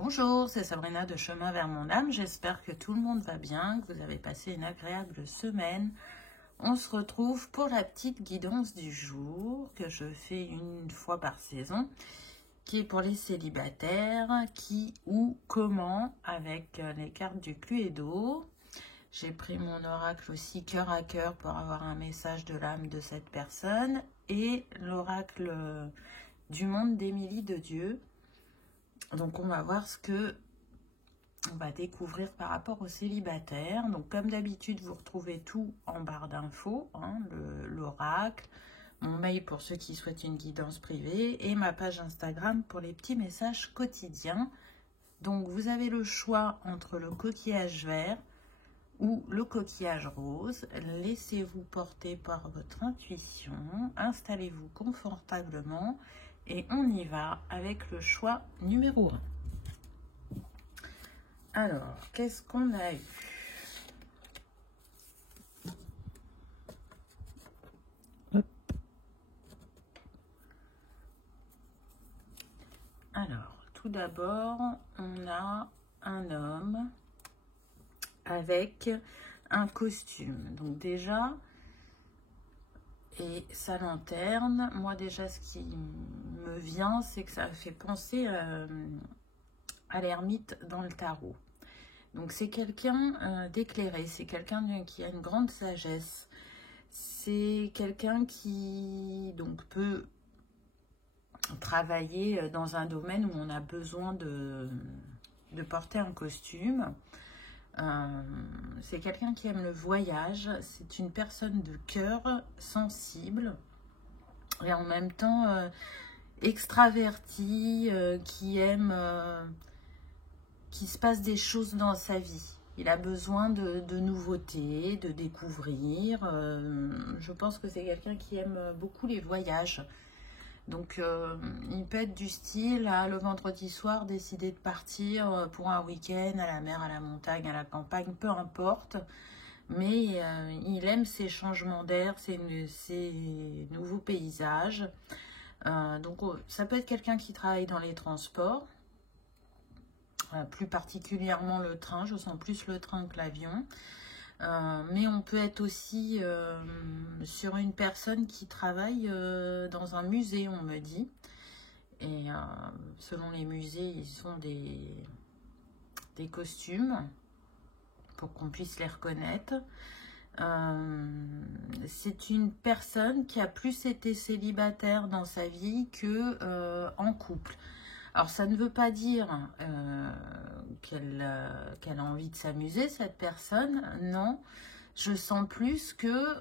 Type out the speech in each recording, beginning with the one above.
Bonjour, c'est Sabrina de Chemin vers mon âme. J'espère que tout le monde va bien, que vous avez passé une agréable semaine. On se retrouve pour la petite guidance du jour que je fais une fois par saison, qui est pour les célibataires, qui, où, comment, avec les cartes du Cluedo. J'ai pris mon oracle aussi cœur à cœur pour avoir un message de l'âme de cette personne et l'oracle du monde d'Émilie de Dieu. Donc on va voir ce que on va découvrir par rapport aux célibataires. Donc comme d'habitude, vous retrouvez tout en barre d'infos, hein, l'oracle, mon mail pour ceux qui souhaitent une guidance privée et ma page Instagram pour les petits messages quotidiens. Donc vous avez le choix entre le coquillage vert ou le coquillage rose. Laissez-vous porter par votre intuition, installez-vous confortablement et on y va avec le choix numéro 1. Alors, qu'est-ce qu'on a eu? Hop. Alors, tout d'abord, on a un homme avec un costume. Donc déjà, et sa lanterne, moi déjà ce qui me vient, c'est que ça fait penser à l'ermite dans le tarot. Donc c'est quelqu'un d'éclairé, c'est quelqu'un qui a une grande sagesse, c'est quelqu'un qui donc peut travailler dans un domaine où on a besoin de porter un costume. C'est quelqu'un qui aime le voyage, c'est une personne de cœur sensible et en même temps extraverti, qui aime qu'il se passe des choses dans sa vie. Il a besoin de nouveautés, de découvrir. Je pense que c'est quelqu'un qui aime beaucoup les voyages. Donc, il peut être du style, le vendredi soir, décider de partir pour un week-end à la mer, à la montagne, à la campagne, peu importe. Mais il aime ces changements d'air, ces nouveaux paysages. Donc, ça peut être quelqu'un qui travaille dans les transports, plus particulièrement le train. Je sens plus le train que l'avion. Mais on peut être aussi sur une personne qui travaille dans un musée, on me dit. Et selon les musées, ils ont des costumes pour qu'on puisse les reconnaître. C'est une personne qui a plus été célibataire dans sa vie que en couple. Alors, ça ne veut pas dire qu'elle a envie de s'amuser, cette personne. Non, je sens plus que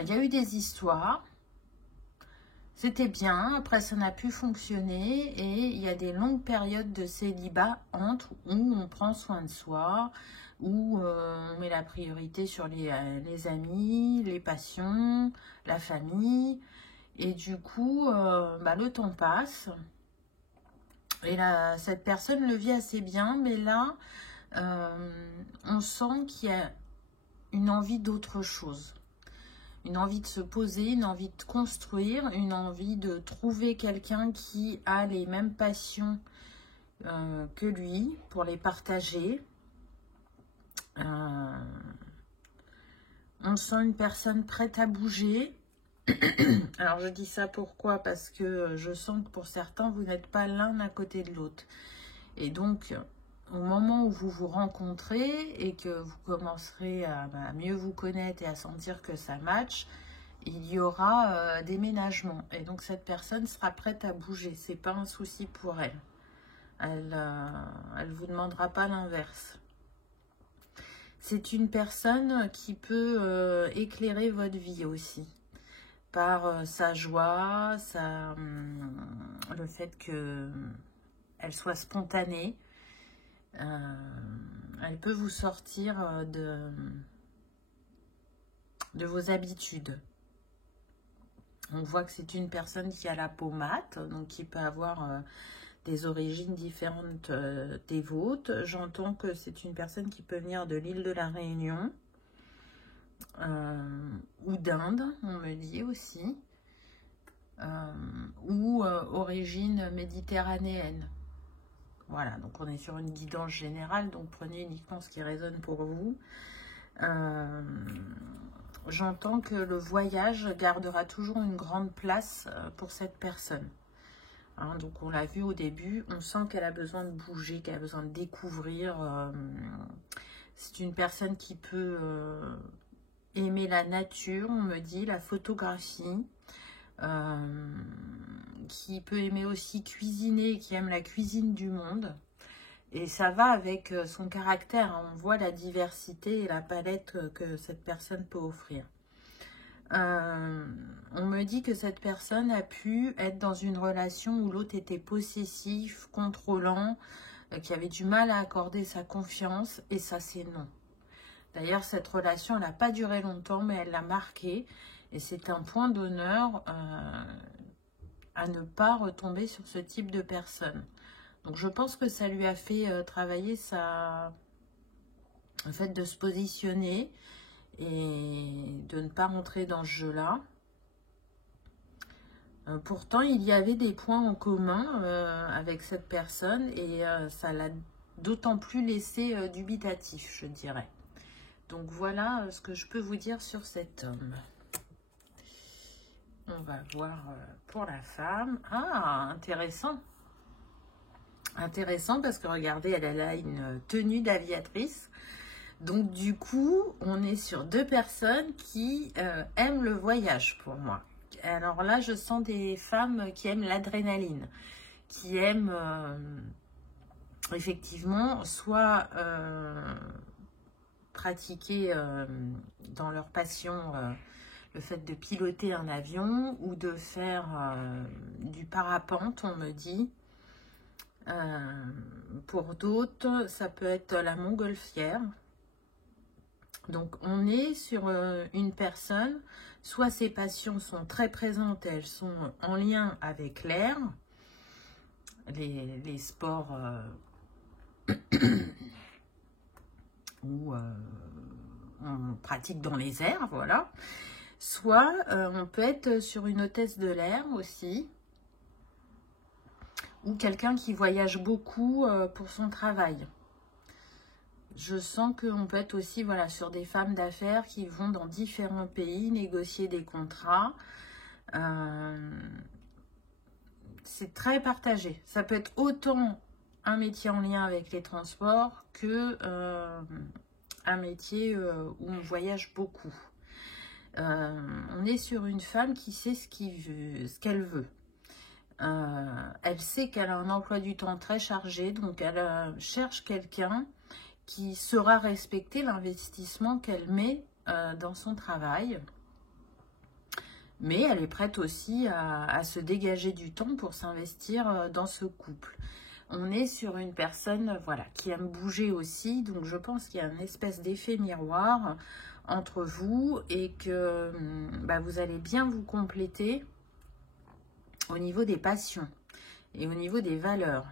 il y a eu des histoires. C'était bien, après ça n'a plus fonctionné et il y a des longues périodes de célibat où on prend soin de soi, où on met la priorité sur les amis, les passions, la famille. Et du coup, le temps passe. Et là, cette personne le vit assez bien, mais là, on sent qu'il y a une envie d'autre chose. Une envie de se poser, une envie de construire, une envie de trouver quelqu'un qui a les mêmes passions que lui, pour les partager. On sent une personne prête à bouger. Alors, je dis ça pourquoi? Parce que je sens que pour certains, vous n'êtes pas l'un à côté de l'autre. Et donc, au moment où vous vous rencontrez et que vous commencerez à mieux vous connaître et à sentir que ça match, il y aura des ménagements. Et donc, cette personne sera prête à bouger. Ce n'est pas un souci pour elle. Elle ne vous demandera pas l'inverse. C'est une personne qui peut éclairer votre vie aussi. Par sa joie, le fait qu'elle soit spontanée. Elle peut vous sortir de vos habitudes. On voit que c'est une personne qui a la peau mate, donc qui peut avoir des origines différentes des vôtres. J'entends que c'est une personne qui peut venir de l'île de la Réunion ou d'Inde, on me dit aussi, ou origine méditerranéenne. Voilà, donc on est sur une guidance générale, donc prenez uniquement ce qui résonne pour vous. J'entends que le voyage gardera toujours une grande place pour cette personne. Hein, donc on l'a vu au début, on sent qu'elle a besoin de bouger, qu'elle a besoin de découvrir. C'est une personne qui peut aimer la nature, on me dit, la photographie, qui peut aimer aussi cuisiner, qui aime la cuisine du monde. Et ça va avec son caractère, hein. On voit la diversité et la palette que cette personne peut offrir. On me dit que cette personne a pu être dans une relation où l'autre était possessif, contrôlant, qui avait du mal à accorder sa confiance, et ça c'est non. D'ailleurs, cette relation, elle n'a pas duré longtemps, mais elle l'a marqué, et c'est un point d'honneur à ne pas retomber sur ce type de personne. Donc je pense que ça lui a fait travailler le fait de se positionner et de ne pas rentrer dans ce jeu-là. Pourtant, il y avait des points en commun avec cette personne et ça l'a d'autant plus laissé dubitatif, je dirais. Donc voilà ce que je peux vous dire sur cet homme. On va voir pour la femme. Ah, intéressant. Intéressant parce que regardez, elle a une tenue d'aviatrice. Donc du coup, on est sur deux personnes qui aiment le voyage pour moi. Alors là, je sens des femmes qui aiment l'adrénaline, qui aiment effectivement soit pratiquer dans leur passion le fait de piloter un avion ou de faire du parapente, on me dit. Pour d'autres, ça peut être la montgolfière. Donc, on est sur une personne, soit ses passions sont très présentes, elles sont en lien avec l'air, les sports où on pratique dans les airs, voilà. Soit on peut être sur une hôtesse de l'air aussi, ou quelqu'un qui voyage beaucoup pour son travail. Je sens qu'on peut être aussi voilà, sur des femmes d'affaires qui vont dans différents pays négocier des contrats. C'est très partagé. Ça peut être autant un métier en lien avec les transports que un métier où on voyage beaucoup. On est sur une femme qui sait ce qu'elle veut. Elle sait qu'elle a un emploi du temps très chargé, donc elle cherche quelqu'un qui saura respecter l'investissement qu'elle met dans son travail. Mais elle est prête aussi à se dégager du temps pour s'investir dans ce couple. On est sur une personne voilà, qui aime bouger aussi, donc je pense qu'il y a une espèce d'effet miroir entre vous et que vous allez bien vous compléter au niveau des passions et au niveau des valeurs.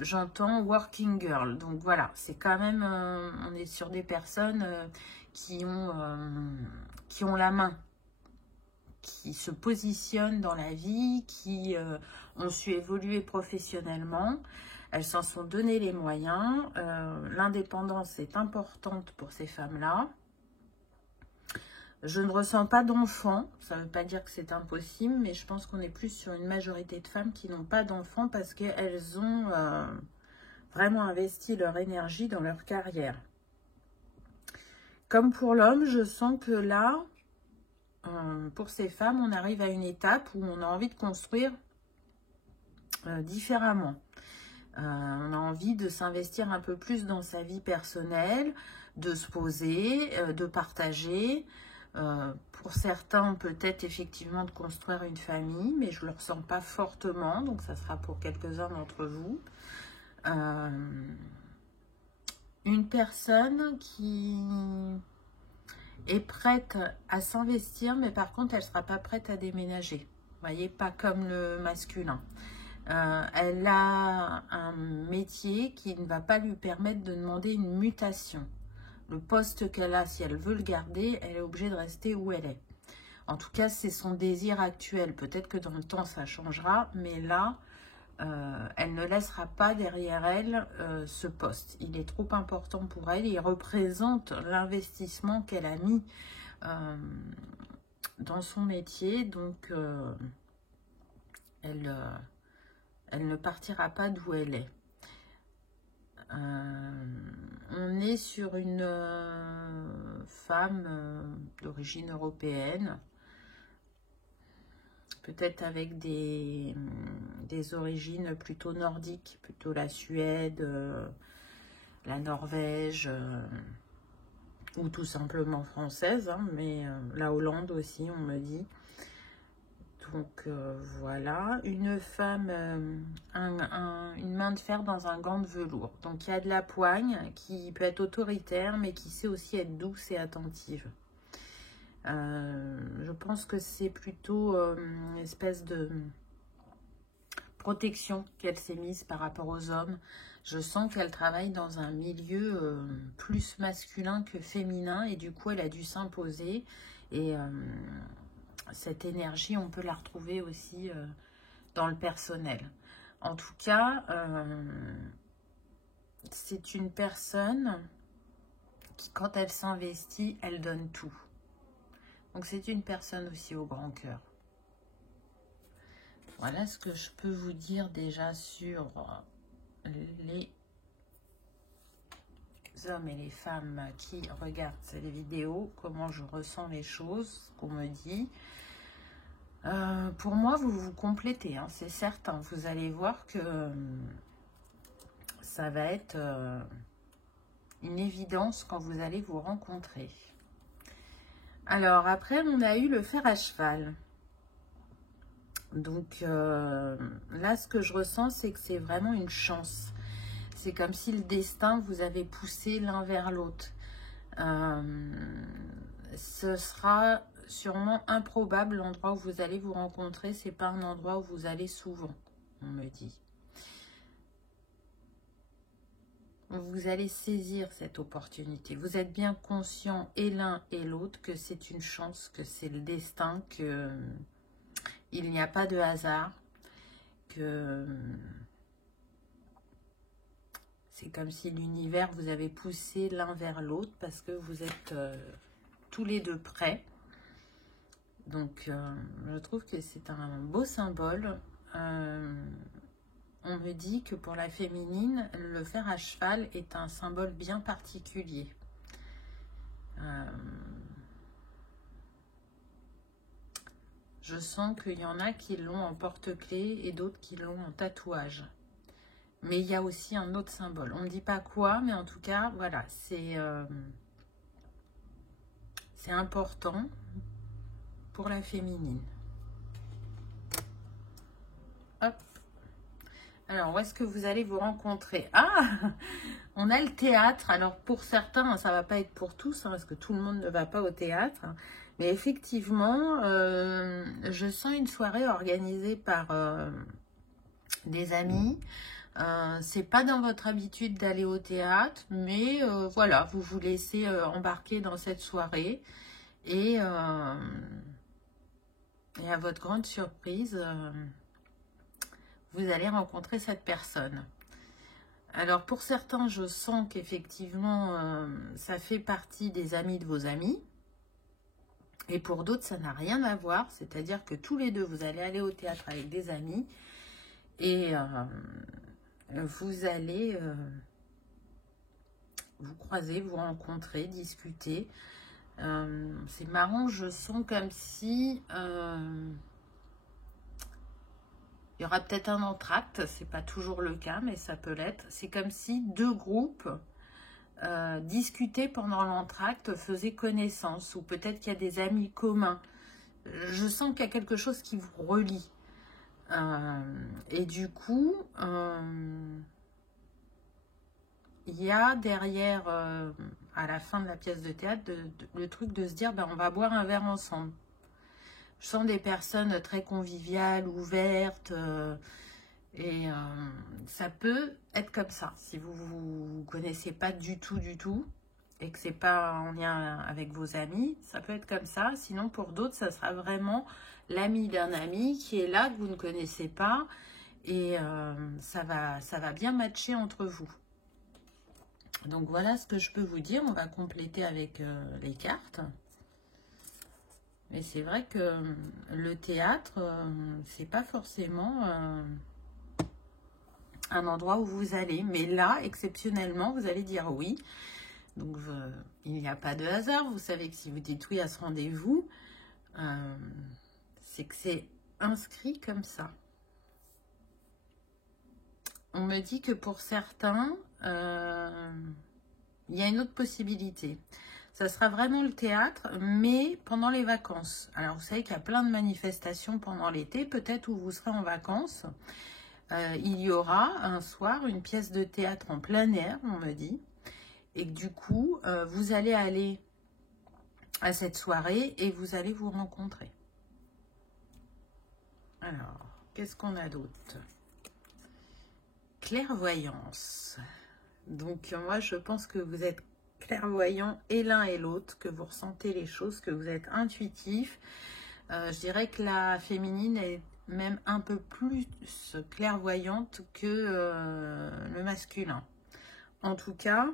J'entends working girl, donc voilà, c'est quand même, on est sur des personnes qui ont la main, qui se positionnent dans la vie, qui ont su évoluer professionnellement. Elles s'en sont donné les moyens. L'indépendance est importante pour ces femmes-là. Je ne ressens pas d'enfants, ça ne veut pas dire que c'est impossible, mais je pense qu'on est plus sur une majorité de femmes qui n'ont pas d'enfants parce qu'elles ont vraiment investi leur énergie dans leur carrière. Comme pour l'homme, je sens que là, pour ces femmes, on arrive à une étape où on a envie de construire différemment. On a envie de s'investir un peu plus dans sa vie personnelle, de se poser, de partager. Pour certains, peut-être effectivement de construire une famille, mais je ne le ressens pas fortement, donc ça sera pour quelques-uns d'entre vous. Une personne qui est prête à s'investir, mais par contre, elle ne sera pas prête à déménager. Vous voyez, pas comme le masculin. Elle a un métier qui ne va pas lui permettre de demander une mutation. Le poste qu'elle a, si elle veut le garder, elle est obligée de rester où elle est. En tout cas, c'est son désir actuel. Peut-être que dans le temps, ça changera, mais là, elle ne laissera pas derrière elle ce poste. Il est trop important pour elle. Il représente l'investissement qu'elle a mis dans son métier. Donc, elle ne partira pas d'où elle est. On est sur une femme d'origine européenne, peut-être avec des origines plutôt nordiques, plutôt la Suède, la Norvège, ou tout simplement française, hein, mais la Hollande aussi, on me dit. Donc voilà, une femme, une main de fer dans un gant de velours. Donc il y a de la poigne qui peut être autoritaire, mais qui sait aussi être douce et attentive. Je pense que c'est plutôt une espèce de protection qu'elle s'est mise par rapport aux hommes. Je sens qu'elle travaille dans un milieu plus masculin que féminin, et du coup elle a dû s'imposer. Et cette énergie, on peut la retrouver aussi dans le personnel. En tout cas, c'est une personne qui, quand elle s'investit, elle donne tout. Donc c'est une personne aussi au grand cœur. Voilà ce que je peux vous dire déjà sur les hommes et les femmes qui regardent les vidéos, comment je ressens les choses, ce qu'on me dit. Pour moi, vous vous complétez, hein, c'est certain. Vous allez voir que ça va être une évidence quand vous allez vous rencontrer. Alors, après, on a eu le fer à cheval. Donc, là, ce que je ressens, c'est que c'est vraiment une chance. C'est comme si le destin vous avait poussé l'un vers l'autre. Ce sera sûrement improbable l'endroit où vous allez vous rencontrer. C'est pas un endroit où vous allez souvent, on me dit. Vous allez saisir cette opportunité. Vous êtes bien conscient, et l'un et l'autre, que c'est une chance, que c'est le destin, que il n'y a pas de hasard, que c'est comme si l'univers vous avait poussé l'un vers l'autre parce que vous êtes tous les deux prêts. Donc, je trouve que c'est un beau symbole. On me dit que pour la féminine, le fer à cheval est un symbole bien particulier. Je sens qu'il y en a qui l'ont en porte-clés et d'autres qui l'ont en tatouage. Mais il y a aussi un autre symbole. On ne dit pas quoi, mais en tout cas, voilà, c'est important pour la féminine. Hop. Alors, où est-ce que vous allez vous rencontrer? Ah, on a le théâtre. Alors, pour certains, ça ne va pas être pour tous, hein, parce que tout le monde ne va pas au théâtre. Mais effectivement, je sens une soirée organisée par des amis. C'est pas dans votre habitude d'aller au théâtre, mais voilà, vous vous laissez embarquer dans cette soirée. Et à votre grande surprise, vous allez rencontrer cette personne. Alors, pour certains, je sens qu'effectivement, ça fait partie des amis de vos amis. Et pour d'autres, ça n'a rien à voir. C'est-à-dire que tous les deux, vous allez aller au théâtre avec des amis. Et vous allez vous croiser, vous rencontrer, discuter. C'est marrant, je sens comme si... il y aura peut-être un entracte, c'est pas toujours le cas, mais ça peut l'être. C'est comme si deux groupes discutaient pendant l'entracte, faisaient connaissance, ou peut-être qu'il y a des amis communs. Je sens qu'il y a quelque chose qui vous relie. Et du coup, il y a derrière, à la fin de la pièce de théâtre, le truc de se dire, ben, on va boire un verre ensemble. Je sens des personnes très conviviales, ouvertes, et ça peut être comme ça. Si vous ne connaissez pas du tout, et que c'est pas en lien avec vos amis, ça peut être comme ça. Sinon, pour d'autres, ça sera vraiment l'ami d'un ami qui est là, que vous ne connaissez pas, et ça va bien matcher entre vous. Donc voilà ce que je peux vous dire. On va compléter avec les cartes. Mais c'est vrai que le théâtre, c'est pas forcément un endroit où vous allez. Mais là, exceptionnellement, vous allez dire oui. Donc il n'y a pas de hasard. Vous savez que si vous dites oui à ce rendez-vous, c'est que c'est inscrit comme ça. On me dit que pour certains, il y a une autre possibilité. Ça sera vraiment le théâtre, mais pendant les vacances. Alors, vous savez qu'il y a plein de manifestations pendant l'été, peut-être où vous serez en vacances. Il y aura un soir une pièce de théâtre en plein air, on me dit. Et que du coup, vous allez aller à cette soirée et vous allez vous rencontrer. Alors, qu'est-ce qu'on a d'autre? Clairvoyance. Donc, moi, je pense que vous êtes clairvoyants et l'un et l'autre, que vous ressentez les choses, que vous êtes intuitif. Je dirais que la féminine est même un peu plus clairvoyante que le masculin. En tout cas,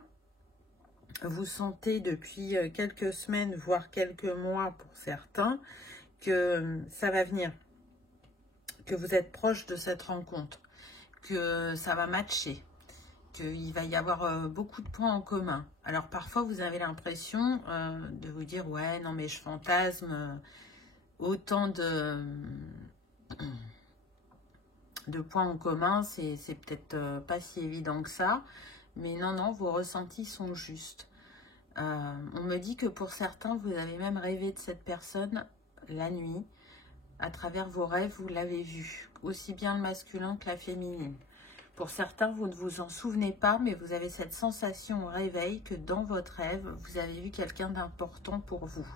vous sentez depuis quelques semaines, voire quelques mois pour certains, que ça va venir, que vous êtes proche de cette rencontre, que ça va matcher, qu'il va y avoir beaucoup de points en commun. Alors parfois vous avez l'impression de vous dire ouais non mais je fantasme autant de points en commun, c'est peut-être pas si évident que ça, mais non, vos ressentis sont justes. On me dit que pour certains vous avez même rêvé de cette personne la nuit, à travers vos rêves vous l'avez vu, aussi bien le masculin que la féminine. Pour certains, vous ne vous en souvenez pas, mais vous avez cette sensation au réveil que dans votre rêve, vous avez vu quelqu'un d'important pour vous.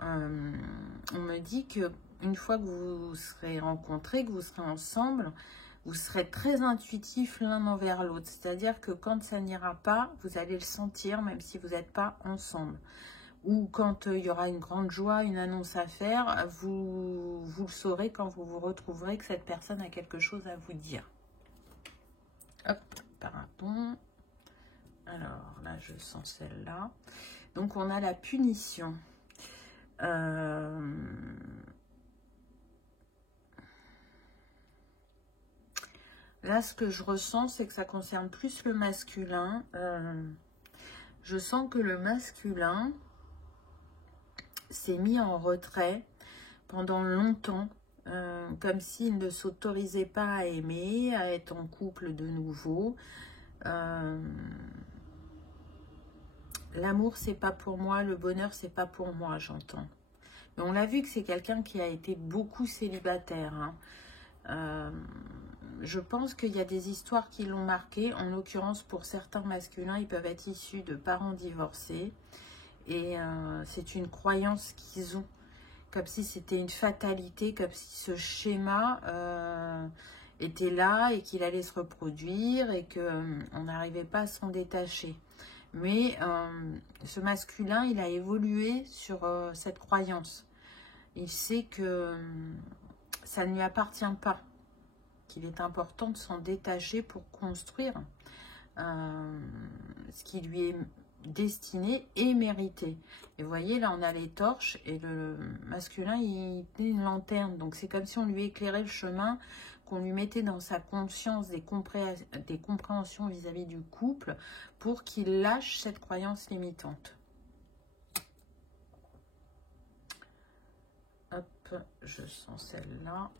On me dit que une fois que vous serez rencontrés, que vous serez ensemble, vous serez très intuitifs l'un envers l'autre. C'est-à-dire que quand ça n'ira pas, vous allez le sentir, même si vous n'êtes pas ensemble. Ou quand il y aura une grande joie, une annonce à faire, vous le saurez quand vous vous retrouverez que cette personne a quelque chose à vous dire. Hop, pardon. Alors là, je sens celle-là. Donc, on a la punition. Là, ce que je ressens, c'est que ça concerne plus le masculin. Je sens que le masculin s'est mis en retrait pendant longtemps, comme s'il ne s'autorisait pas à aimer, à être en couple de nouveau. L'amour, c'est pas pour moi, le bonheur, c'est pas pour moi, j'entends. Mais on l'a vu que c'est quelqu'un qui a été beaucoup célibataire. Hein. Je pense qu'il y a des histoires qui l'ont marqué. En l'occurrence, pour certains masculins, ils peuvent être issus de parents divorcés. Et c'est une croyance qu'ils ont, comme si c'était une fatalité, comme si ce schéma était là et qu'il allait se reproduire et qu'on n'arrivait pas à s'en détacher. Mais ce masculin, il a évolué sur cette croyance. Il sait que ça ne lui appartient pas, qu'il est important de s'en détacher pour construire ce qui lui est destiné et mérité. Et vous voyez, là, on a les torches et le masculin, il est une lanterne. Donc, c'est comme si on lui éclairait le chemin, qu'on lui mettait dans sa conscience des compréhensions vis-à-vis du couple pour qu'il lâche cette croyance limitante. Hop, je sens celle-là.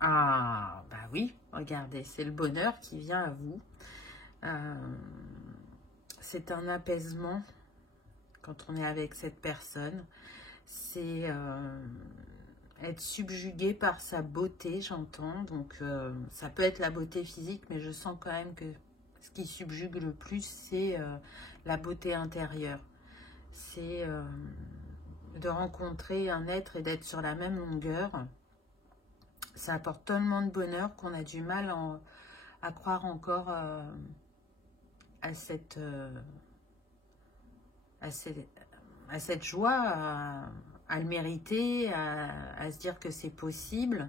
Ah, bah oui, regardez, c'est le bonheur qui vient à vous. C'est un apaisement quand on est avec cette personne. C'est être subjugué par sa beauté, j'entends. Donc, ça peut être la beauté physique, mais je sens quand même que ce qui subjugue le plus, c'est la beauté intérieure. C'est de rencontrer un être et d'être sur la même longueur. Ça apporte tellement de bonheur qu'on a du mal à croire encore à cette joie, à le mériter, à se dire que c'est possible.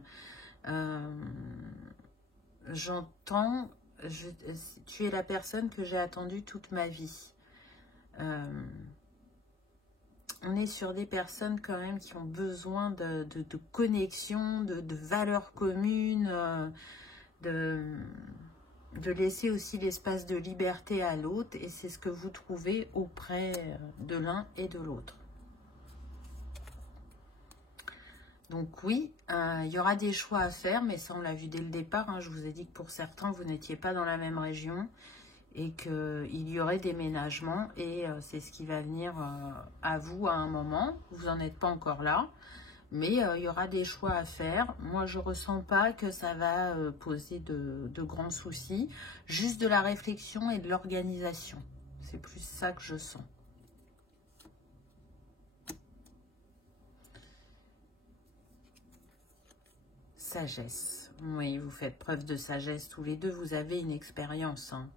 J'entends, tu es la personne que j'ai attendue toute ma vie. On est sur des personnes quand même qui ont besoin de connexion, de valeurs communes, de laisser aussi l'espace de liberté à l'autre, et c'est ce que vous trouvez auprès de l'un et de l'autre. Donc oui, il y aura des choix à faire, mais ça on l'a vu dès le départ, hein. Je vous ai dit que pour certains, vous n'étiez pas dans la même région et qu'il y aurait des ménagements, et c'est ce qui va venir à vous à un moment. Vous n'en êtes pas encore là, mais il y aura des choix à faire. Moi, je ne ressens pas que ça va poser de grands soucis, juste de la réflexion et de l'organisation. C'est plus ça que je sens. Sagesse. Oui, vous faites preuve de sagesse tous les deux. Vous avez une expérience, hein.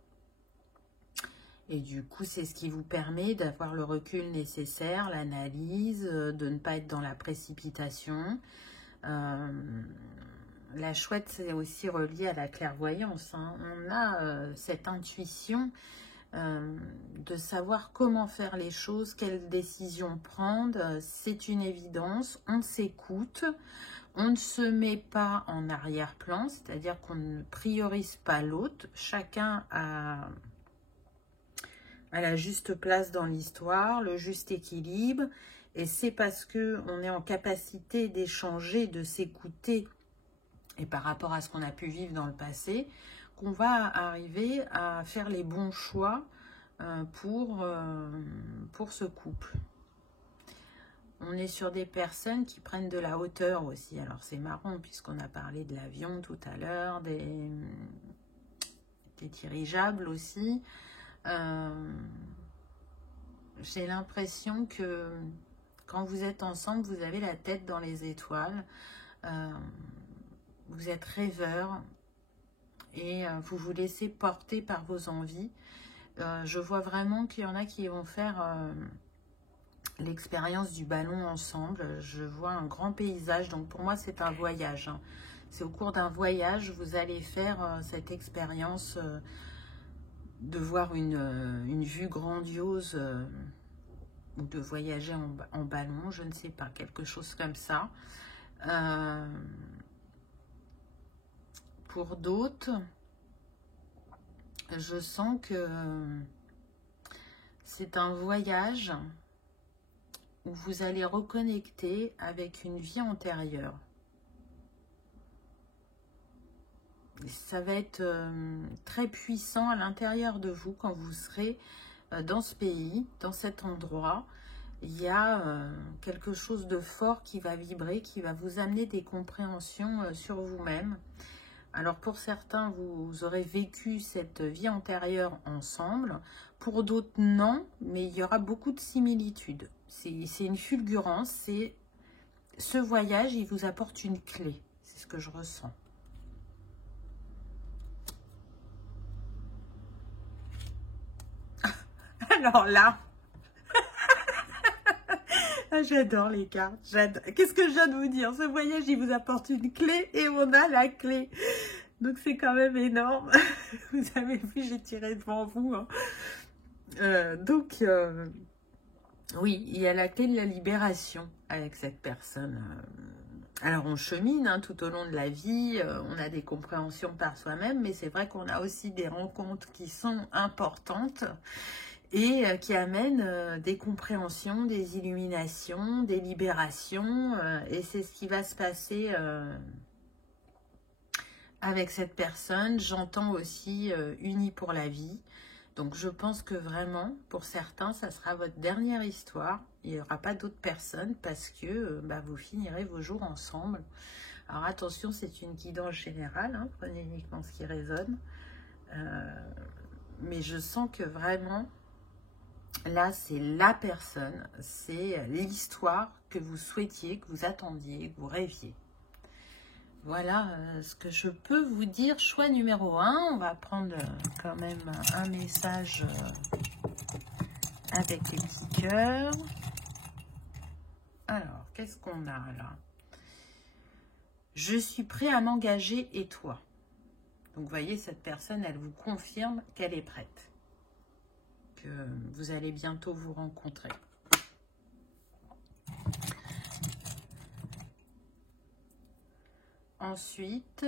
Et du coup, c'est ce qui vous permet d'avoir le recul nécessaire, l'analyse, de ne pas être dans la précipitation. La chouette, c'est aussi relié à la clairvoyance, hein. On a cette intuition de savoir comment faire les choses, quelles décisions prendre. C'est une évidence. On s'écoute. On ne se met pas en arrière-plan, c'est-à-dire qu'on ne priorise pas l'autre. Chacun a la juste place dans l'histoire, le juste équilibre. Et c'est parce qu'on est en capacité d'échanger, de s'écouter, et par rapport à ce qu'on a pu vivre dans le passé, qu'on va arriver à faire les bons choix pour ce couple. On est sur des personnes qui prennent de la hauteur aussi. Alors c'est marrant puisqu'on a parlé de l'avion tout à l'heure, des dirigeables aussi. J'ai l'impression que quand vous êtes ensemble, vous avez la tête dans les étoiles. Vous êtes rêveur et vous vous laissez porter par vos envies. Je vois vraiment qu'il y en a qui vont faire l'expérience du ballon ensemble. Je vois un grand paysage, donc pour moi c'est un voyage, hein. C'est au cours d'un voyage, vous allez faire cette expérience de voir une vue grandiose ou de voyager en ballon, je ne sais pas, quelque chose comme ça. Pour d'autres, je sens que c'est un voyage où vous allez reconnecter avec une vie antérieure. Ça va être très puissant à l'intérieur de vous quand vous serez dans ce pays, dans cet endroit. Il y a quelque chose de fort qui va vibrer, qui va vous amener des compréhensions sur vous-même. Alors pour certains, vous aurez vécu cette vie antérieure ensemble. Pour d'autres, non, mais il y aura beaucoup de similitudes. C'est une fulgurance, c'est ce voyage, il vous apporte une clé. C'est ce que je ressens. Alors là, j'adore les cartes. Qu'est-ce que je viens de vous dire? Ce voyage, il vous apporte une clé et on a la clé. Donc c'est quand même énorme. Vous avez vu, j'ai tiré devant vous, hein. Oui, il y a la clé de la libération avec cette personne. Alors on chemine, hein, tout au long de la vie, on a des compréhensions par soi-même, mais c'est vrai qu'on a aussi des rencontres qui sont importantes et qui amènent des compréhensions, des illuminations, des libérations, et c'est ce qui va se passer avec cette personne. J'entends aussi unis pour la vie. Donc je pense que vraiment, pour certains, ça sera votre dernière histoire. Il n'y aura pas d'autres personnes parce que vous finirez vos jours ensemble. Alors attention, c'est une guidance générale, hein, prenez uniquement ce qui résonne. Mais je sens que vraiment, là, c'est la personne, c'est l'histoire que vous souhaitiez, que vous attendiez, que vous rêviez. Voilà ce que je peux vous dire. Choix numéro 1. On va prendre quand même un message avec les petits cœurs. Alors, qu'est-ce qu'on a là? Je suis prêt à m'engager et toi? Donc, vous voyez, cette personne, elle vous confirme qu'elle est prête. Que vous allez bientôt vous rencontrer. Ensuite,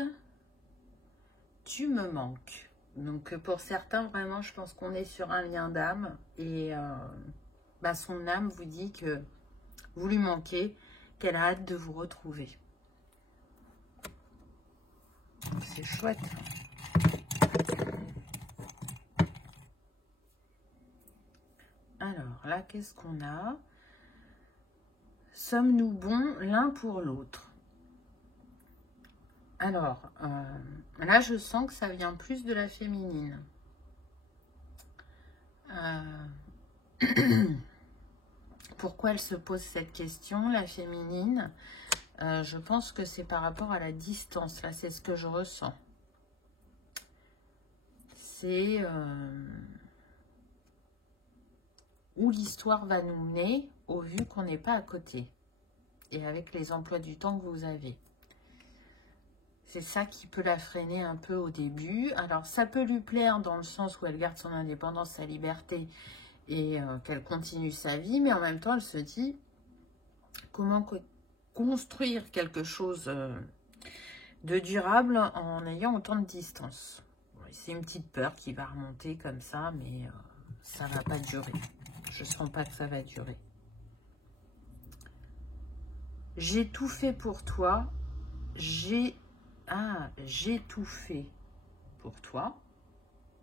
tu me manques. Donc, pour certains, vraiment, je pense qu'on est sur un lien d'âme. Et son âme vous dit que vous lui manquez, qu'elle a hâte de vous retrouver. C'est chouette. Alors, là, qu'est-ce qu'on a? Sommes-nous bons l'un pour l'autre? Alors, là, je sens que ça vient plus de la féminine. Pourquoi elle se pose cette question, la féminine? Je pense que c'est par rapport à la distance. Là, c'est ce que je ressens. C'est où l'histoire va nous mener au vu qu'on n'est pas à côté. Et avec les emplois du temps que vous avez. C'est ça qui peut la freiner un peu au début. Alors, ça peut lui plaire dans le sens où elle garde son indépendance, sa liberté et qu'elle continue sa vie. Mais en même temps, elle se dit comment construire quelque chose de durable en ayant autant de distance. C'est une petite peur qui va remonter comme ça, mais ça ne va pas durer. Je ne sens pas que ça va durer. J'ai tout fait pour toi. J'ai tout fait pour toi.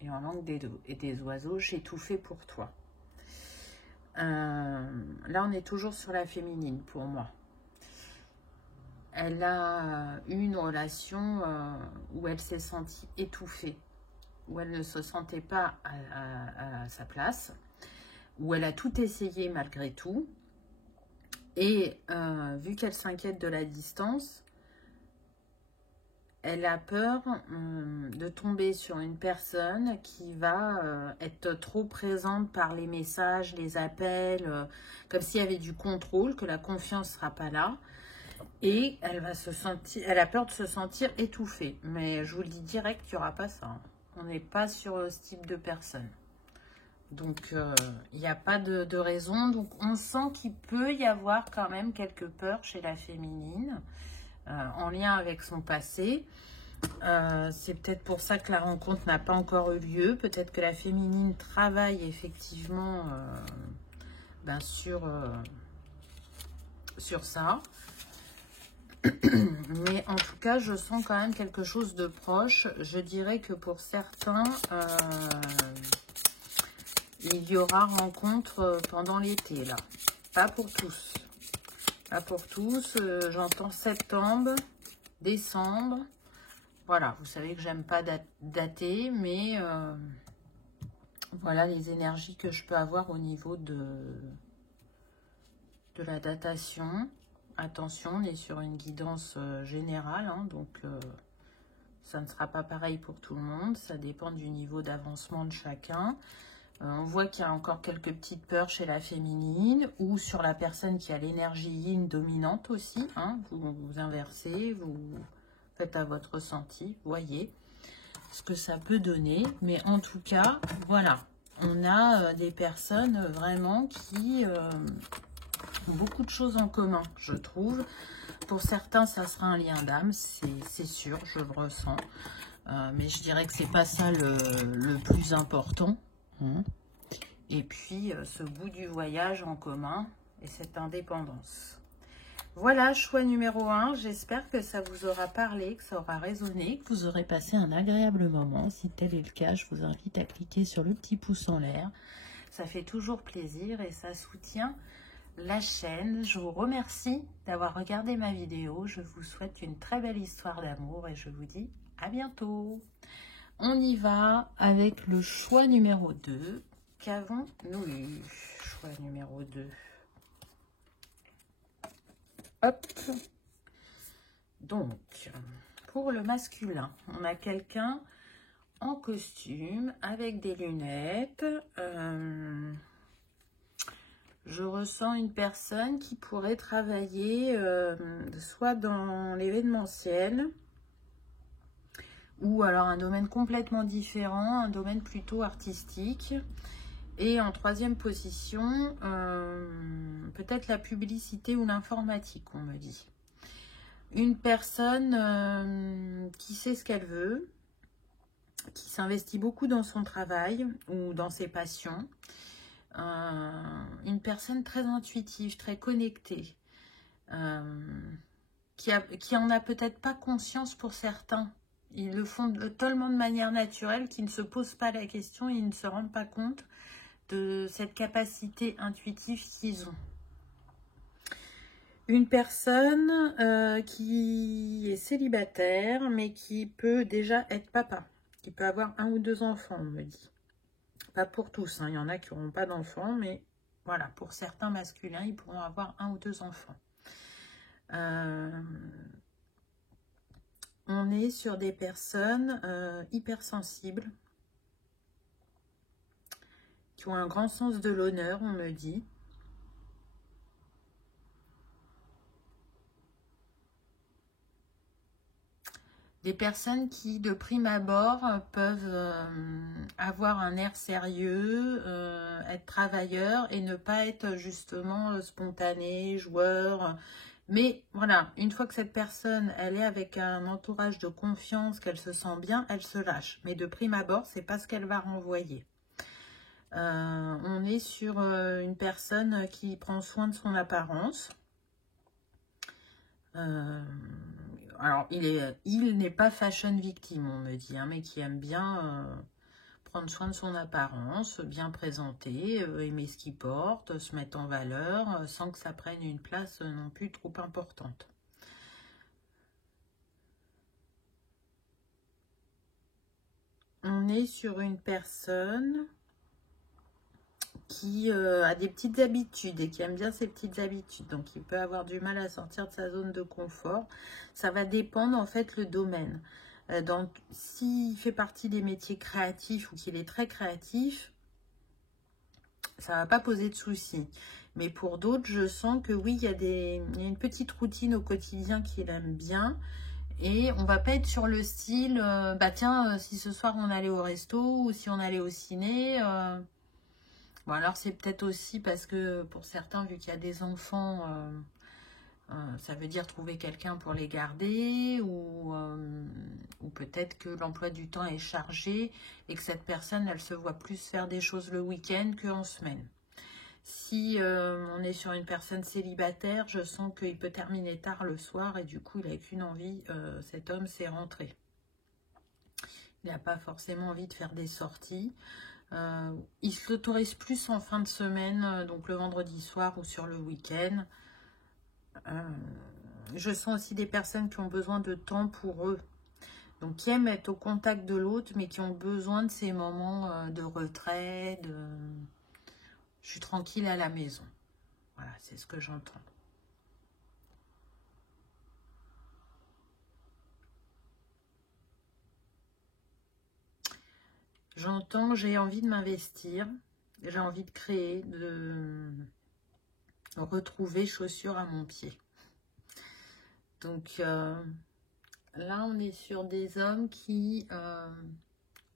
Et en langue des oiseaux, j'ai tout fait pour toi. Là, on est toujours sur la féminine pour moi. Elle a eu une relation où elle s'est sentie étouffée, où elle ne se sentait pas à sa place, où elle a tout essayé malgré tout. Et vu qu'elle s'inquiète de la distance, elle a peur de tomber sur une personne qui va être trop présente par les messages, les appels, comme s'il y avait du contrôle, que la confiance ne sera pas là. Et elle a peur de se sentir étouffée. Mais je vous le dis direct, il n'y aura pas ça. Hein. On n'est pas sur ce type de personne. Donc, il n'y a pas de raison. Donc, on sent qu'il peut y avoir quand même quelques peurs chez la féminine. En lien avec son passé. C'est peut-être pour ça que la rencontre n'a pas encore eu lieu. Peut-être que la féminine travaille effectivement sur ça. Mais en tout cas, je sens quand même quelque chose de proche. Je dirais que pour certains, il y aura rencontre pendant l'été, là. Pas pour tous. Pas pour tous, j'entends septembre, décembre. Voilà, vous savez que j'aime pas dater, mais voilà les énergies que je peux avoir au niveau de la datation. Attention, on est sur une guidance générale, hein, donc ça ne sera pas pareil pour tout le monde. Ça dépend du niveau d'avancement de chacun. On voit qu'il y a encore quelques petites peurs chez la féminine ou sur la personne qui a l'énergie yin dominante aussi. Hein, vous inversez, vous faites à votre ressenti, voyez ce que ça peut donner. Mais en tout cas, voilà, on a des personnes vraiment qui ont beaucoup de choses en commun, je trouve. Pour certains, ça sera un lien d'âme, c'est sûr, je le ressens. Mais je dirais que c'est pas ça le plus important. Et puis, ce bout du voyage en commun et cette indépendance. Voilà, choix numéro 1. J'espère que ça vous aura parlé, que ça aura résonné, que vous aurez passé un agréable moment. Si tel est le cas, je vous invite à cliquer sur le petit pouce en l'air. Ça fait toujours plaisir et ça soutient la chaîne. Je vous remercie d'avoir regardé ma vidéo. Je vous souhaite une très belle histoire d'amour et je vous dis à bientôt. On y va avec le choix numéro 2. Qu'avons-nous eu? Choix numéro 2. Hop. Donc, pour le masculin, on a quelqu'un en costume avec des lunettes. Je ressens une personne qui pourrait travailler soit dans l'événementiel, ou alors un domaine complètement différent, un domaine plutôt artistique. Et en troisième position, peut-être la publicité ou l'informatique, on me dit. Une personne qui sait ce qu'elle veut, qui s'investit beaucoup dans son travail ou dans ses passions. Une personne très intuitive, très connectée, qui en a peut-être pas conscience pour certains. Ils le font tellement de manière naturelle qu'ils ne se posent pas la question, ils ne se rendent pas compte de cette capacité intuitive qu'ils ont. Une personne qui est célibataire, mais qui peut déjà être papa, qui peut avoir 1 ou 2 enfants, on me dit. Pas pour tous, hein. Il y en a qui n'auront pas d'enfants, mais voilà, pour certains masculins, ils pourront avoir 1 ou 2 enfants. On est sur des personnes hypersensibles, qui ont un grand sens de l'honneur, on me dit. Des personnes qui, de prime abord, peuvent avoir un air sérieux, être travailleurs et ne pas être justement spontané, joueur. Mais voilà, une fois que cette personne, elle est avec un entourage de confiance, qu'elle se sent bien, elle se lâche. Mais de prime abord, c'est pas ce qu'elle va renvoyer. On est sur une personne qui prend soin de son apparence. Alors, il n'est pas fashion victime, on me dit, hein, mais qui aime bien prendre soin de son apparence, bien présenter, aimer ce qu'il porte, se mettre en valeur, sans que ça prenne une place non plus trop importante. On est sur une personne qui a des petites habitudes et qui aime bien ses petites habitudes. Donc, il peut avoir du mal à sortir de sa zone de confort. Ça va dépendre, en fait, le domaine. Donc, s'il fait partie des métiers créatifs ou qu'il est très créatif, ça ne va pas poser de soucis. Mais pour d'autres, je sens que oui, il y a une petite routine au quotidien qu'il aime bien. Et on va pas être sur le style, bah tiens, si ce soir on allait au resto ou si on allait au ciné... Bon, alors c'est peut-être aussi parce que pour certains, vu qu'il y a des enfants, ça veut dire trouver quelqu'un pour les garder ou peut-être que l'emploi du temps est chargé et que cette personne, elle se voit plus faire des choses le week-end qu'en semaine. Si on est sur une personne célibataire, je sens qu'il peut terminer tard le soir et du coup, il n'a qu'une envie, cet homme, c'est rentrer. Il n'a pas forcément envie de faire des sorties. Il s'autorise plus en fin de semaine, donc le vendredi soir ou sur le week-end. Je sens aussi des personnes qui ont besoin de temps pour eux. Donc qui aiment être au contact de l'autre, mais qui ont besoin de ces moments de retrait, je suis tranquille à la maison. Voilà, c'est ce que j'entends. J'entends, j'ai envie de m'investir, j'ai envie de créer, de retrouver chaussures à mon pied. Donc là, on est sur des hommes qui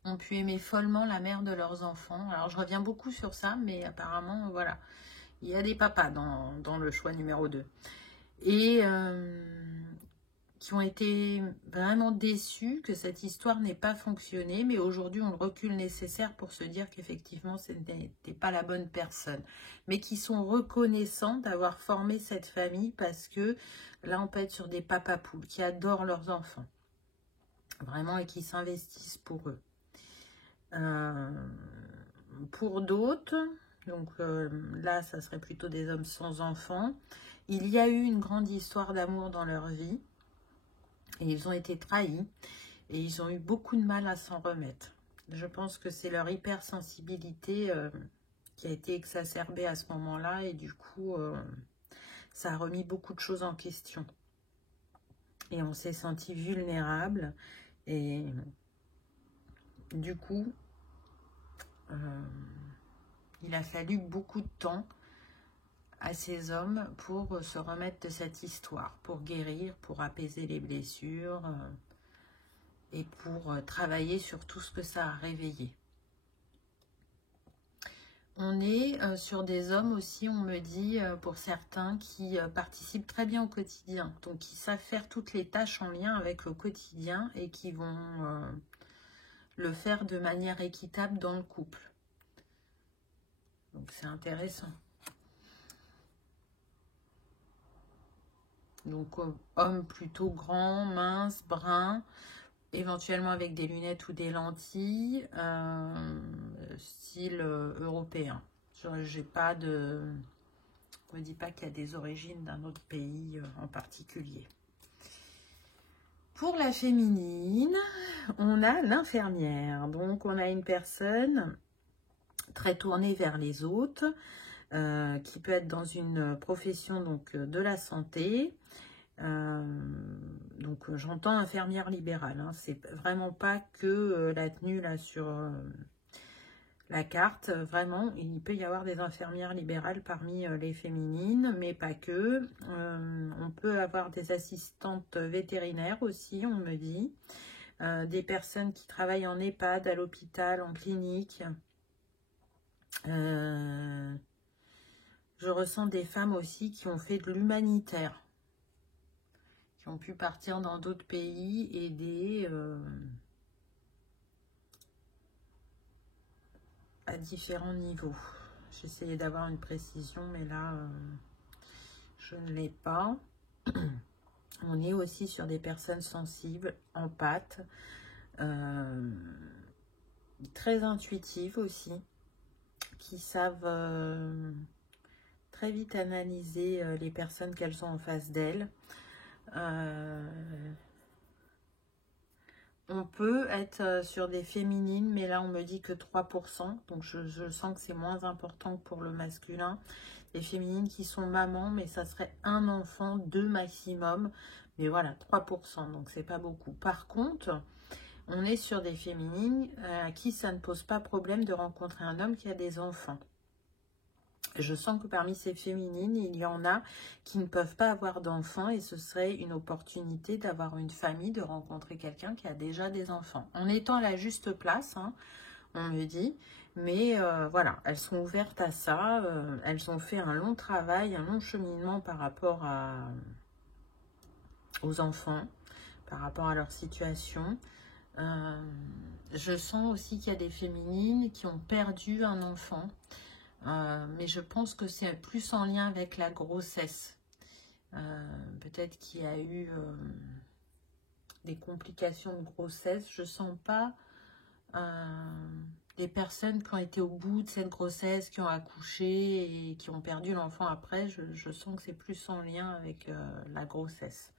ont pu aimer follement la mère de leurs enfants. Alors, je reviens beaucoup sur ça, mais apparemment, voilà, il y a des papas dans le choix numéro 2. Et qui ont été vraiment déçus que cette histoire n'ait pas fonctionné, mais aujourd'hui on le recul nécessaire pour se dire qu'effectivement ce n'était pas la bonne personne, mais qui sont reconnaissants d'avoir formé cette famille parce que là on peut être sur des papapoules qui adorent leurs enfants, vraiment, et qui s'investissent pour eux. Pour d'autres, donc là ça serait plutôt des hommes sans enfants, il y a eu une grande histoire d'amour dans leur vie, et ils ont été trahis et ils ont eu beaucoup de mal à s'en remettre. Je pense que c'est leur hypersensibilité qui a été exacerbée à ce moment-là et du coup, ça a remis beaucoup de choses en question. Et on s'est senti vulnérable et du coup, il a fallu beaucoup de temps à ces hommes pour se remettre de cette histoire, pour guérir, pour apaiser les blessures et pour travailler sur tout ce que ça a réveillé. On est sur des hommes aussi, on me dit, pour certains, qui participent très bien au quotidien. Donc, qui savent faire toutes les tâches en lien avec le quotidien et qui vont le faire de manière équitable dans le couple. Donc, c'est intéressant. Donc, homme plutôt grand, mince, brun, éventuellement avec des lunettes ou des lentilles, style européen. J'ai pas de... On ne me dit pas qu'il y a des origines d'un autre pays en particulier. Pour la féminine, on a l'infirmière. Donc, on a une personne très tournée vers les autres, qui peut être dans une profession donc, de la santé. Donc j'entends infirmière libérale, hein. C'est vraiment pas que la tenue là sur la carte, vraiment il peut y avoir des infirmières libérales parmi les féminines, mais pas que. On peut avoir des assistantes vétérinaires aussi, on me dit, des personnes qui travaillent en EHPAD, à l'hôpital, en clinique. Je ressens des femmes aussi qui ont fait de l'humanitaire, qui ont pu partir dans d'autres pays, aider à différents niveaux. J'essayais d'avoir une précision, mais là, je ne l'ai pas. On est aussi sur des personnes sensibles, empathes, très intuitives aussi, qui savent très vite analyser les personnes qu'elles ont en face d'elles. On peut être sur des féminines, mais là on me dit que 3%, donc je sens que c'est moins important que pour le masculin. Les féminines qui sont mamans, mais ça serait un enfant, 2 maximum, mais voilà, 3%, donc c'est pas beaucoup. Par contre, on est sur des féminines à qui ça ne pose pas problème de rencontrer un homme qui a des enfants. Je sens que parmi ces féminines, il y en a qui ne peuvent pas avoir d'enfants et ce serait une opportunité d'avoir une famille, de rencontrer quelqu'un qui a déjà des enfants. En étant à la juste place, hein, on me dit, mais voilà, elles sont ouvertes à ça, elles ont fait un long travail, un long cheminement par rapport aux enfants, par rapport à leur situation. Je sens aussi qu'il y a des féminines qui ont perdu un enfant. Mais je pense que c'est plus en lien avec la grossesse. Peut-être qu'il y a eu des complications de grossesse. Je ne sens pas des personnes qui ont été au bout de cette grossesse, qui ont accouché et qui ont perdu l'enfant après. Je sens que c'est plus en lien avec la grossesse.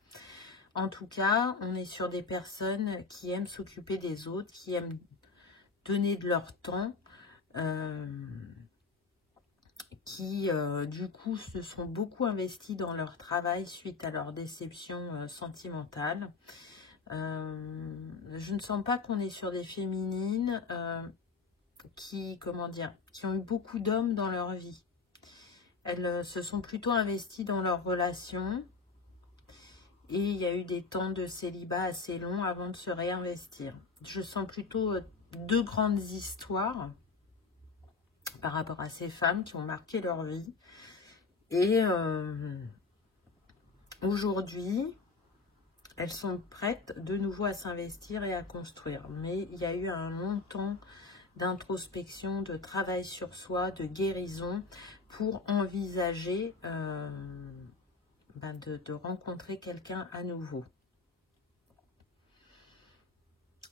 En tout cas, on est sur des personnes qui aiment s'occuper des autres, qui aiment donner de leur temps, qui du coup se sont beaucoup investis dans leur travail suite à leur déception sentimentale. Je ne sens pas qu'on est sur des féminines qui, comment dire, qui ont eu beaucoup d'hommes dans leur vie. Elles se sont plutôt investies dans leurs relations et il y a eu des temps de célibat assez longs avant de se réinvestir. Je sens plutôt 2 grandes histoires par rapport à ces femmes qui ont marqué leur vie. Et aujourd'hui, elles sont prêtes de nouveau à s'investir et à construire. Mais il y a eu un long temps d'introspection, de travail sur soi, de guérison pour envisager de rencontrer quelqu'un à nouveau.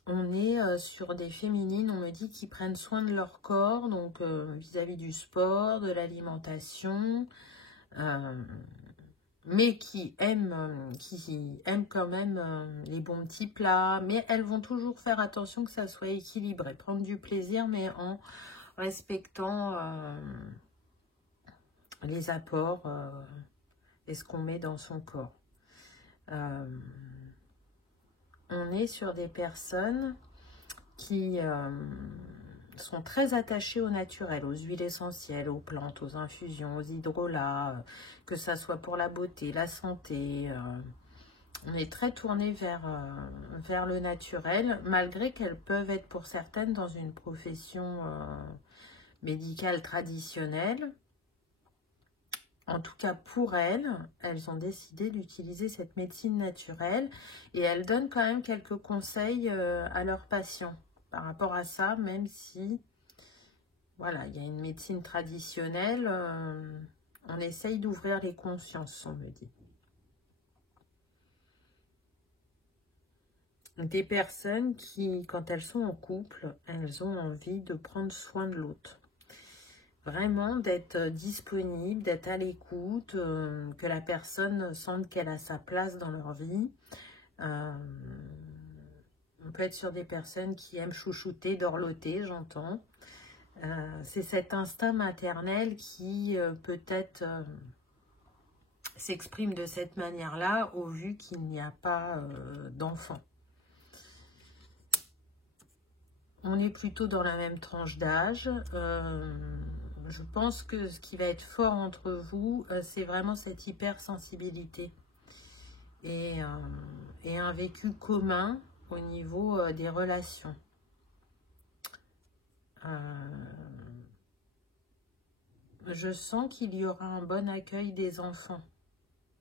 On est sur des féminines, on me dit, qui prennent soin de leur corps, donc vis-à-vis du sport, de l'alimentation, mais qui aiment quand même les bons petits plats, mais elles vont toujours faire attention que ça soit équilibré, prendre du plaisir, mais en respectant les apports et ce qu'on met dans son corps. On est sur des personnes qui sont très attachés au naturel, aux huiles essentielles, aux plantes, aux infusions, aux hydrolats, que ça soit pour la beauté, la santé. On est très tourné vers le naturel, malgré qu'elles peuvent être pour certaines dans une profession médicale traditionnelle. En tout cas, pour elles, elles ont décidé d'utiliser cette médecine naturelle et elles donnent quand même quelques conseils à leurs patients par rapport à ça, même si, voilà, il y a une médecine traditionnelle, on essaye d'ouvrir les consciences, on me dit. Des personnes qui, quand elles sont en couple, elles ont envie de prendre soin de l'autre. Vraiment d'être disponible, d'être à l'écoute, que la personne sente qu'elle a sa place dans leur vie. On peut être sur des personnes qui aiment chouchouter, dorloter, j'entends. C'est cet instinct maternel qui peut-être s'exprime de cette manière-là au vu qu'il n'y a pas d'enfant. On est plutôt dans la même tranche d'âge. Je pense que ce qui va être fort entre vous, c'est vraiment cette hypersensibilité et un vécu commun au niveau des relations. Je sens qu'il y aura un bon accueil des enfants.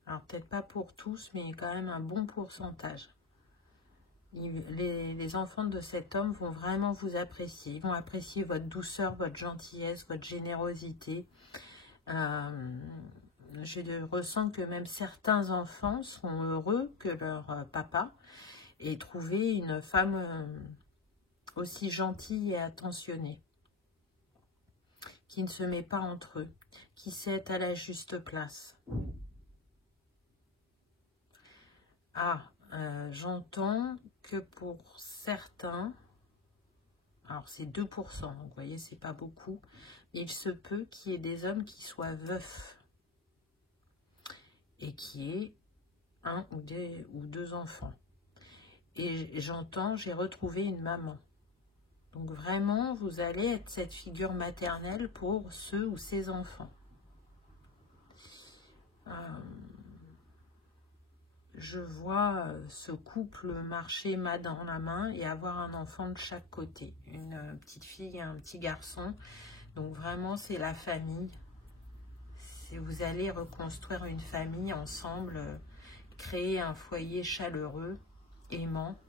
Alors peut-être pas pour tous, mais quand même un bon pourcentage. Les enfants de cet homme vont vraiment vous apprécier. Ils vont apprécier votre douceur, votre gentillesse, votre générosité. Je ressens que même certains enfants sont heureux que leur papa ait trouvé une femme aussi gentille et attentionnée, qui ne se met pas entre eux, qui sait être à la juste place. Ah, j'entends que pour certains, alors c'est 2%, vous voyez, c'est pas beaucoup, mais il se peut qu'il y ait des hommes qui soient veufs et qui aient un ou deux enfants. Et j'entends, j'ai retrouvé une maman. Donc vraiment, vous allez être cette figure maternelle pour ceux ou ces enfants. Je vois ce couple marcher main dans la main et avoir un enfant de chaque côté. Une petite fille et un petit garçon. Donc vraiment, c'est la famille. Vous allez reconstruire une famille ensemble, créer un foyer chaleureux, aimant.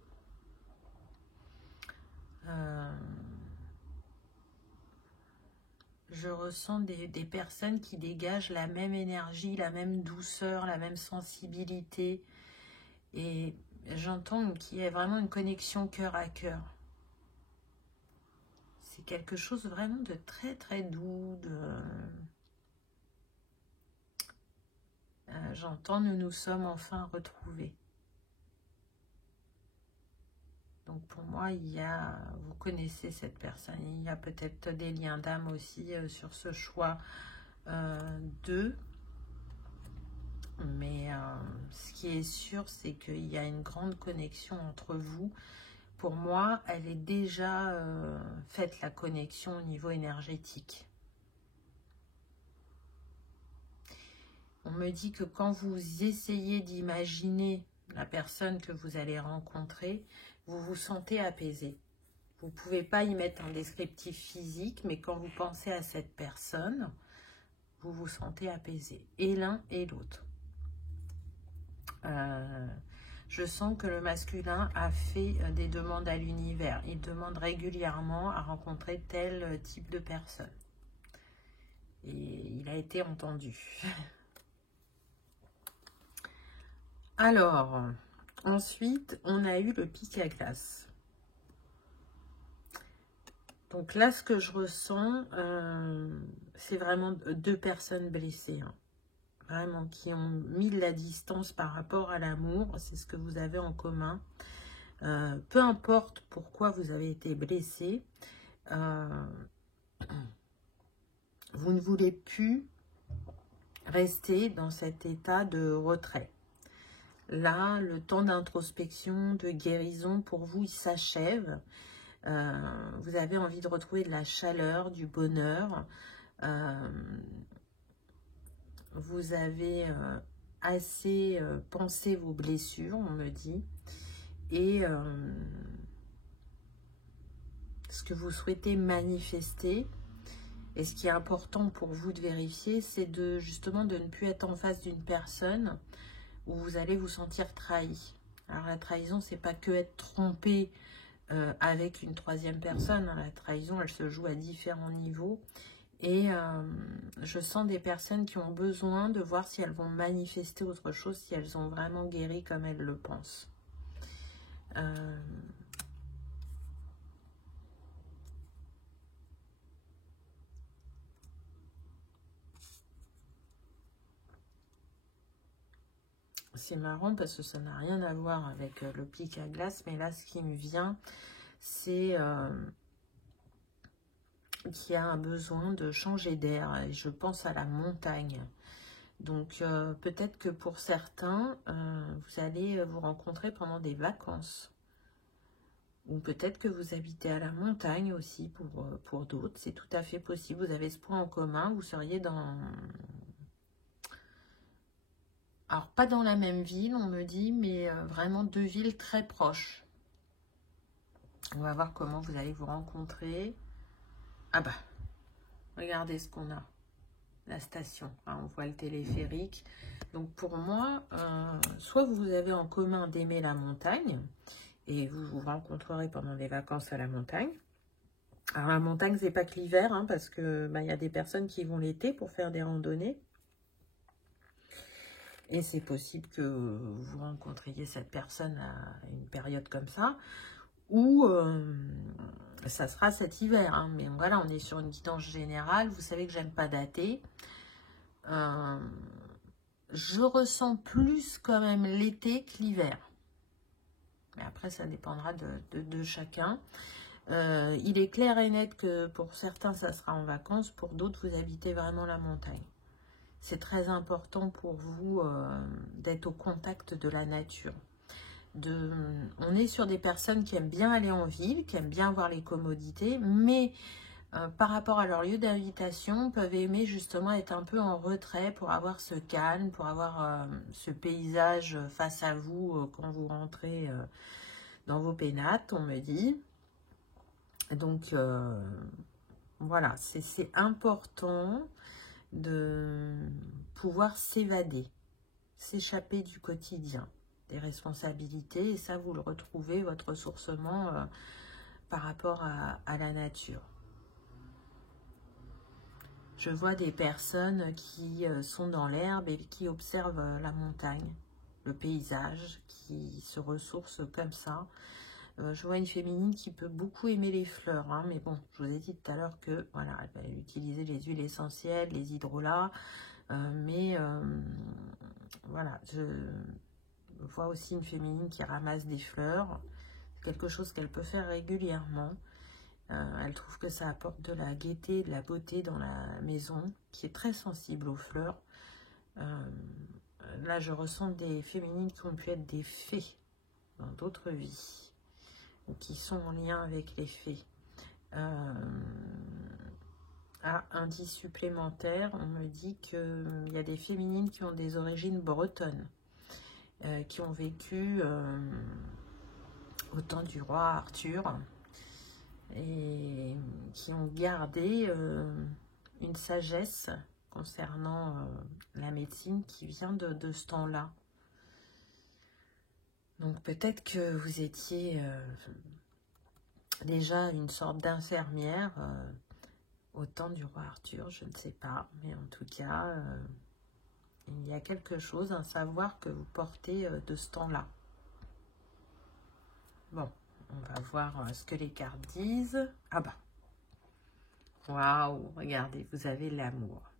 Je ressens des personnes qui dégagent la même énergie, la même douceur, la même sensibilité. Et j'entends qu'il y a vraiment une connexion cœur à cœur. C'est quelque chose vraiment de très très doux. J'entends, nous nous sommes enfin retrouvés. Donc pour moi, vous connaissez cette personne. Il y a peut-être des liens d'âme aussi sur ce choix d'eux. Mais ce qui est sûr, c'est qu'il y a une grande connexion entre vous. Pour moi, elle est déjà faite, la connexion au niveau énergétique. On me dit que quand vous essayez d'imaginer la personne que vous allez rencontrer, vous vous sentez apaisé. Vous ne pouvez pas y mettre un descriptif physique, mais quand vous pensez à cette personne, vous vous sentez apaisé. Et l'un et l'autre. Je sens que le masculin a fait des demandes à l'univers. Il demande régulièrement à rencontrer tel type de personne. Et il a été entendu. Alors, ensuite, on a eu le pic à glace. Donc là, ce que je ressens, c'est vraiment 2 personnes blessées. Hein. Vraiment, qui ont mis de la distance par rapport à l'amour. C'est ce que vous avez en commun. Peu importe pourquoi vous avez été blessé, vous ne voulez plus rester dans cet état de retrait. Là, le temps d'introspection, de guérison, pour vous, il s'achève. Vous avez envie de retrouver de la chaleur, du bonheur. Vous avez assez pensé vos blessures, on me dit. Et ce que vous souhaitez manifester, et ce qui est important pour vous de vérifier, c'est justement de ne plus être en face d'une personne où vous allez vous sentir trahi. Alors la trahison, c'est pas que être trompé avec une troisième personne. La trahison, elle se joue à différents niveaux. Et je sens des personnes qui ont besoin de voir si elles vont manifester autre chose, si elles ont vraiment guéri comme elles le pensent. C'est marrant parce que ça n'a rien à voir avec le pic à glace, mais là, ce qui me vient, c'est qu'il y a un besoin de changer d'air. Et je pense à la montagne. Donc, peut-être que pour certains, vous allez vous rencontrer pendant des vacances. Ou peut-être que vous habitez à la montagne aussi pour d'autres. C'est tout à fait possible. Vous avez ce point en commun. Vous seriez dans... Alors, pas dans la même ville, on me dit, mais vraiment deux villes très proches. On va voir comment vous allez vous rencontrer. Ah bah, regardez ce qu'on a. La station. Hein, on voit le téléphérique. Donc, pour moi, soit vous avez en commun d'aimer la montagne, et vous vous rencontrerez pendant des vacances à la montagne. Alors, la montagne, c'est pas que l'hiver, hein, parce que y a des personnes qui vont l'été pour faire des randonnées. Et c'est possible que vous rencontriez cette personne à une période comme ça, ou ça sera cet hiver. Hein. Mais voilà, on est sur une guidance générale. Vous savez que j'aime pas dater. Je ressens plus quand même l'été que l'hiver. Mais après, ça dépendra de chacun. Il est clair et net que pour certains, ça sera en vacances. Pour d'autres, vous habitez vraiment la montagne. C'est très important pour vous d'être au contact de la nature. On est sur des personnes qui aiment bien aller en ville, qui aiment bien voir les commodités, mais par rapport à leur lieu d'invitation, peuvent aimer justement être un peu en retrait pour avoir ce calme, pour avoir ce paysage face à vous quand vous rentrez dans vos pénates, on me dit. Donc, voilà, c'est important de pouvoir s'évader, s'échapper du quotidien, des responsabilités, et ça, vous le retrouvez, votre ressourcement par rapport à la nature. Je vois des personnes qui sont dans l'herbe et qui observent la montagne, le paysage, qui se ressourcent comme ça. Je vois une féminine qui peut beaucoup aimer les fleurs, hein, mais bon, je vous ai dit tout à l'heure que voilà, elle va utiliser les huiles essentielles, les hydrolats, mais voilà, je vois aussi une féminine qui ramasse des fleurs, quelque chose qu'elle peut faire régulièrement. Elle trouve que ça apporte de la gaieté, de la beauté dans la maison, qui est très sensible aux fleurs. Là, je ressens des féminines qui ont pu être des fées dans d'autres vies, ou qui sont en lien avec les fées. Indice supplémentaire, on me dit qu'il y a des féminines qui ont des origines bretonnes, qui ont vécu au temps du roi Arthur, et qui ont gardé une sagesse concernant la médecine qui vient de ce temps-là. Donc peut-être que vous étiez déjà une sorte d'infirmière au temps du roi Arthur, je ne sais pas, mais en tout cas, il y a quelque chose, un savoir que vous portez de ce temps-là. Bon. On va voir ce que les cartes disent. Ah bah. Waouh, regardez, vous avez l'amour.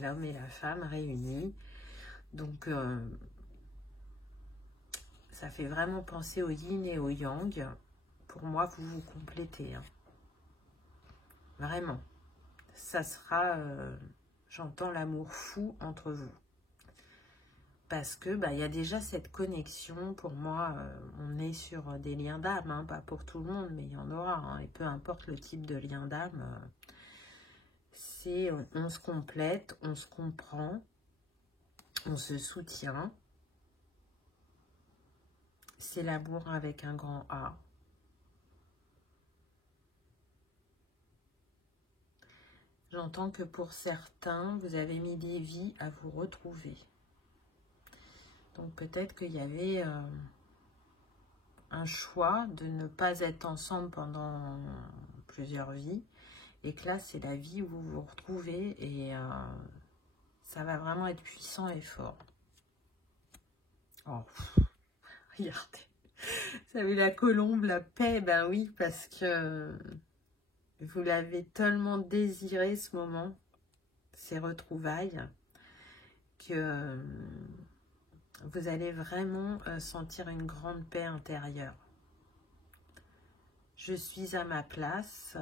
L'homme et la femme réunis. Donc, ça fait vraiment penser au yin et au yang. Pour moi, vous vous complétez. Hein. Vraiment. Ça sera, j'entends l'amour fou entre vous. Parce que il y a déjà cette connexion. Pour moi, on est sur des liens d'âme, hein, pas pour tout le monde, mais il y en aura. Hein, et peu importe le type de lien d'âme, c'est on se complète, on se comprend, on se soutient. C'est l'amour avec un grand A. J'entends que pour certains, vous avez mis des vies à vous retrouver. Donc peut-être qu'il y avait un choix de ne pas être ensemble pendant plusieurs vies. Et que là, c'est la vie où vous vous retrouvez. Et ça va vraiment être puissant et fort. Oh, regardez. Vous avez la colombe, la paix. Ben oui, parce que vous l'avez tellement désiré ce moment, ces retrouvailles, que vous allez vraiment sentir une grande paix intérieure. Je suis à ma place,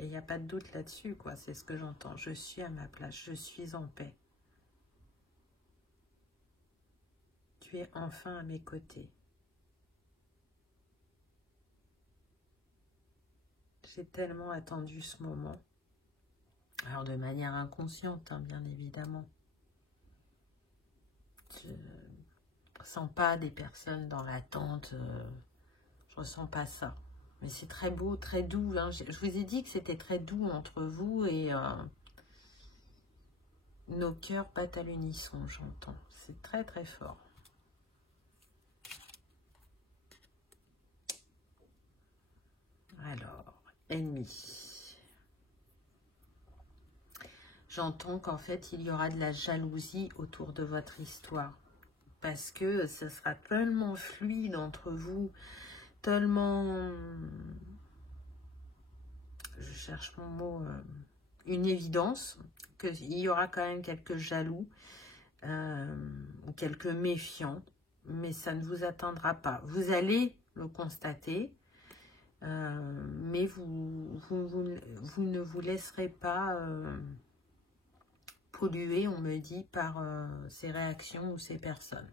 et il n'y a pas de doute là-dessus, quoi. C'est ce que j'entends. Je suis à ma place, je suis en paix. Tu es enfin à mes côtés. J'ai tellement attendu ce moment. Alors de manière inconsciente, hein, bien évidemment. Je ne ressens pas des personnes dans l'attente. Je ressens pas ça. Mais c'est très beau, très doux. Hein. Je vous ai dit que c'était très doux entre vous et nos cœurs battent à l'unisson, j'entends. C'est très très fort. Alors, ennemi. J'entends qu'en fait, il y aura de la jalousie autour de votre histoire. Parce que ce sera tellement fluide entre vous, tellement... Je cherche mon mot... une évidence, qu'il y aura quand même quelques jaloux, ou quelques méfiants, mais ça ne vous atteindra pas. Vous allez le constater, mais vous ne vous laisserez pas polluer, on me dit, par ces réactions ou ces personnes.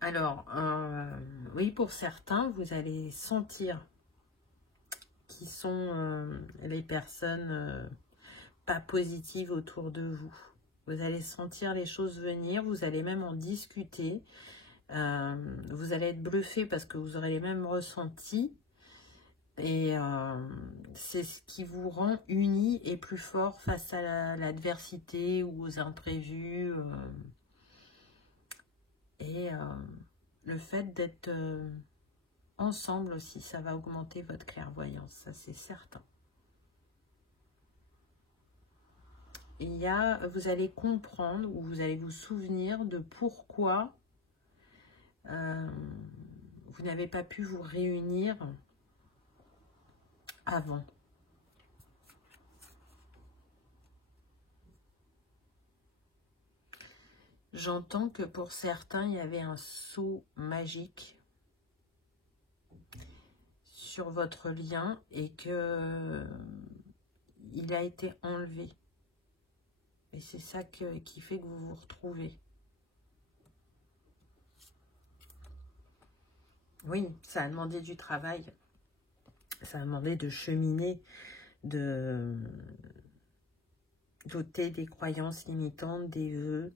Alors, oui, pour certains, vous allez sentir qui sont les personnes pas positives autour de vous. Vous allez sentir les choses venir, vous allez même en discuter. Vous allez être bluffé parce que vous aurez les mêmes ressentis. Et c'est ce qui vous rend unis et plus fort face à l'adversité ou aux imprévus. Et le fait d'être ensemble aussi, ça va augmenter votre clairvoyance, ça c'est certain. Vous allez comprendre ou vous allez vous souvenir de pourquoi vous n'avez pas pu vous réunir avant. J'entends que pour certains, il y avait un sceau magique sur votre lien et que il a été enlevé. Et c'est ça qui fait que vous vous retrouvez. Oui, ça a demandé du travail. Ça a demandé de cheminer, d'ôter des croyances limitantes, des vœux.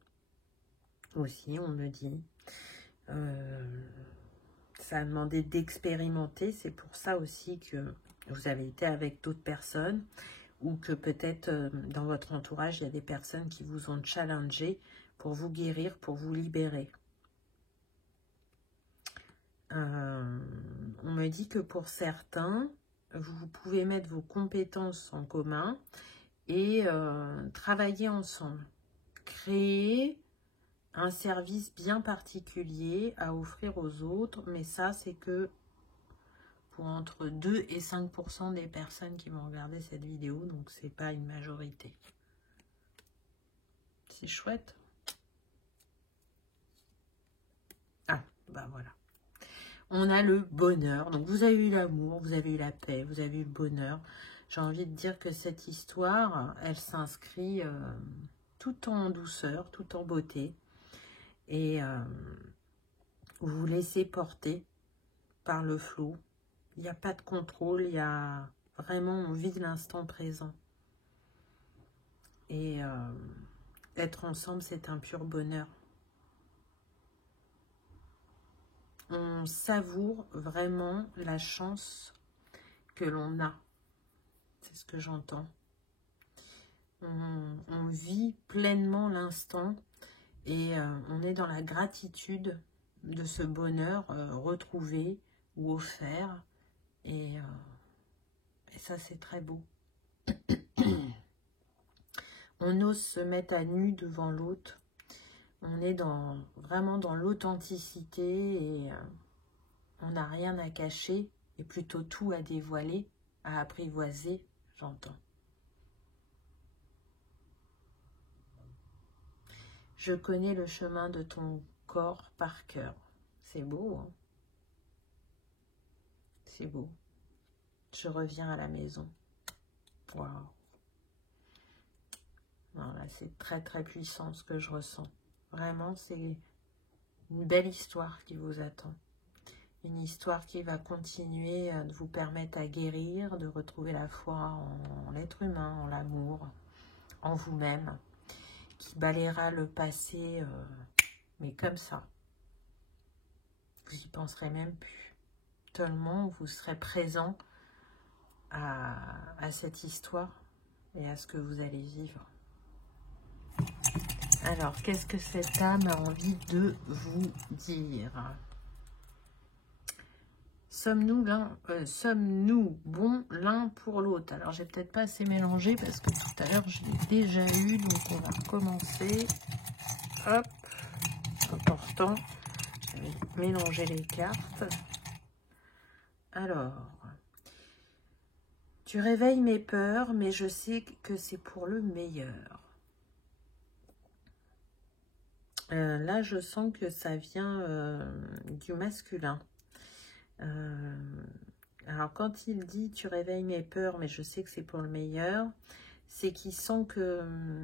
Aussi, on me dit. Ça a demandé d'expérimenter. C'est pour ça aussi que vous avez été avec d'autres personnes ou que peut-être dans votre entourage, il y a des personnes qui vous ont challengé pour vous guérir, pour vous libérer. On me dit que pour certains, vous pouvez mettre vos compétences en commun et travailler ensemble. Créer un service bien particulier à offrir aux autres, mais ça, c'est que pour entre 2 et 5% des personnes qui vont regarder cette vidéo, donc c'est pas une majorité. C'est chouette. Ah, bah voilà. On a le bonheur. Donc vous avez eu l'amour, vous avez eu la paix, vous avez eu le bonheur. J'ai envie de dire que cette histoire, elle s'inscrit tout en douceur, tout en beauté. Et vous vous laissez porter par le flot. Il n'y a pas de contrôle, il y a vraiment, on vit l'instant présent. Et être ensemble, c'est un pur bonheur. On savoure vraiment la chance que l'on a. C'est ce que j'entends. On vit pleinement l'instant et on est dans la gratitude de ce bonheur retrouvé ou offert. Et ça, c'est très beau. On ose se mettre à nu devant l'autre. On est vraiment dans l'authenticité et on n'a rien à cacher et plutôt tout à dévoiler, à apprivoiser, j'entends. Je connais le chemin de ton corps par cœur. C'est beau, hein? C'est beau. Je reviens à la maison. Waouh. Voilà, c'est très très puissant ce que je ressens. Vraiment, c'est une belle histoire qui vous attend. Une histoire qui va continuer de vous permettre à guérir, de retrouver la foi en l'être humain, en l'amour, en vous-même, qui balayera le passé, mais comme ça. Vous y penserez même plus. Tellement vous serez présent à cette histoire et à ce que vous allez vivre. Alors, qu'est-ce que cette âme a envie de vous dire? Sommes-nous bons l'un pour l'autre? Alors, j'ai peut-être pas assez mélangé parce que tout à l'heure, je l'ai déjà eu. Donc, on va recommencer. Hop. Important. Je vais mélanger les cartes. Alors. Tu réveilles mes peurs, mais je sais que c'est pour le meilleur. Là, je sens que ça vient du masculin. Alors, quand il dit « tu réveilles mes peurs, mais je sais que c'est pour le meilleur », c'est qu'il sent que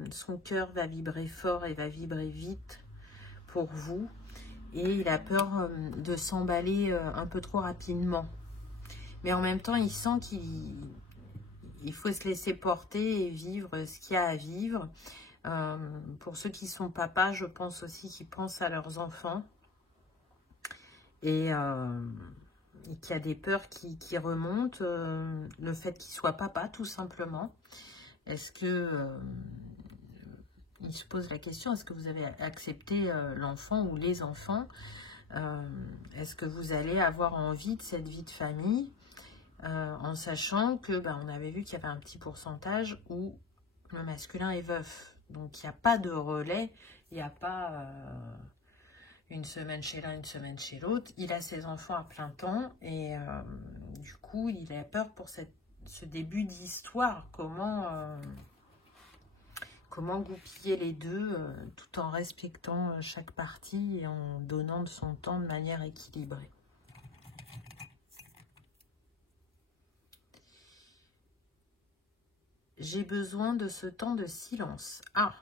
son cœur va vibrer fort et va vibrer vite pour vous. Et il a peur de s'emballer un peu trop rapidement. Mais en même temps, il sent qu'il faut se laisser porter et vivre ce qu'il y a à vivre. Pour ceux qui sont papas, je pense aussi qu'ils pensent à leurs enfants et qu'il y a des peurs qui remontent, le fait qu'ils soient papa tout simplement. Est-ce que il se pose la question, est-ce que vous avez accepté l'enfant ou les enfants? Est-ce que vous allez avoir envie de cette vie de famille, en sachant que on avait vu qu'il y avait un petit pourcentage où le masculin est veuf. Donc, il n'y a pas de relais, il n'y a pas une semaine chez l'un, une semaine chez l'autre. Il a ses enfants à plein temps et du coup, il a peur pour ce début d'histoire. Comment goupiller les deux tout en respectant chaque partie et en donnant de son temps de manière équilibrée. J'ai besoin de ce temps de silence. Ah,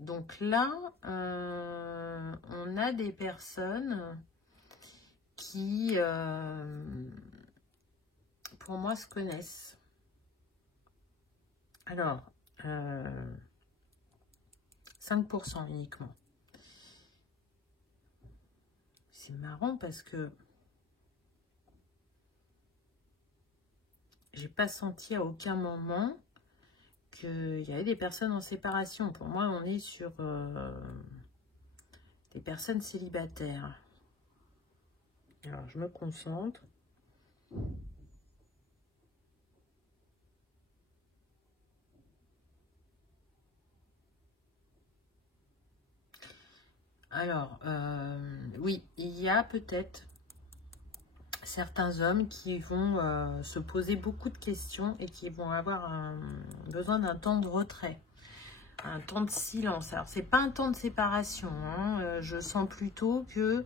donc là, on a des personnes qui, pour moi, se connaissent. Alors, 5% uniquement. C'est marrant parce que j'ai pas senti à aucun moment qu'il y avait des personnes en séparation. Pour moi, on est sur des personnes célibataires. Alors, je me concentre. Alors, oui, il y a peut-être certains hommes qui vont se poser beaucoup de questions et qui vont avoir besoin d'un temps de retrait, un temps de silence. Alors, c'est pas un temps de séparation, hein, je sens plutôt que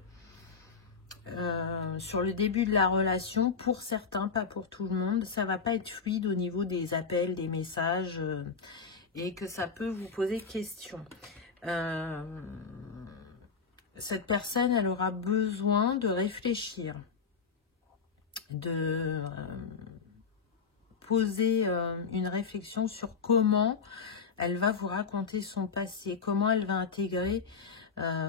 sur le début de la relation, pour certains, pas pour tout le monde, ça va pas être fluide au niveau des appels, des messages, et que ça peut vous poser question. Cette personne, elle aura besoin de réfléchir, de poser une réflexion sur comment elle va vous raconter son passé, comment elle va intégrer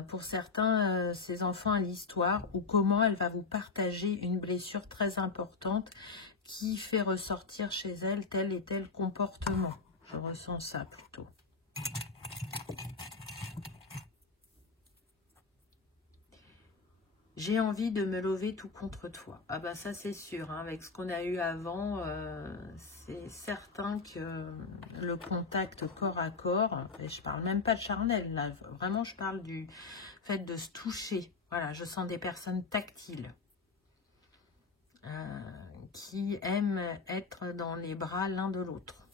pour certains ses enfants à l'histoire, ou comment elle va vous partager une blessure très importante qui fait ressortir chez elle tel et tel comportement. Je ressens ça plutôt. J'ai envie de me lever tout contre toi. Ah bah ça c'est sûr, hein, avec ce qu'on a eu avant, c'est certain que le contact corps à corps, et je parle même pas de charnel, là, vraiment je parle du fait de se toucher. Voilà, je sens des personnes tactiles qui aiment être dans les bras l'un de l'autre.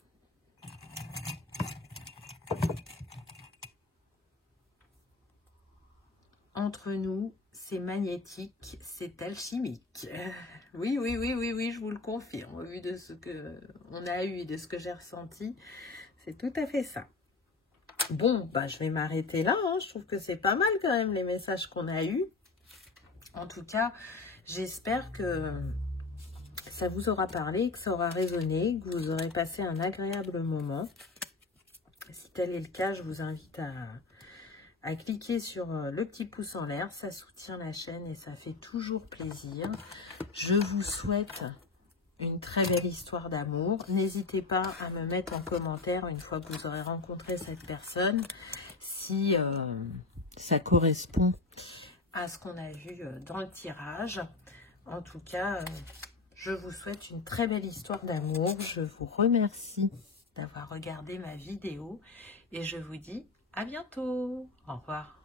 Entre nous, c'est magnétique, c'est alchimique. Oui, oui, oui, oui, oui, je vous le confirme. Au vu de ce qu'on a eu et de ce que j'ai ressenti, c'est tout à fait ça. Bon, bah, je vais m'arrêter là. Hein. Je trouve que c'est pas mal quand même les messages qu'on a eus. En tout cas, j'espère que ça vous aura parlé, que ça aura résonné, que vous aurez passé un agréable moment. Si tel est le cas, je vous invite à cliquer sur le petit pouce en l'air, ça soutient la chaîne et ça fait toujours plaisir. Je vous souhaite une très belle histoire d'amour. N'hésitez pas à me mettre en commentaire une fois que vous aurez rencontré cette personne, si ça correspond à ce qu'on a vu dans le tirage. En tout cas, je vous souhaite une très belle histoire d'amour. Je vous remercie d'avoir regardé ma vidéo et je vous dis à bientôt. Au revoir.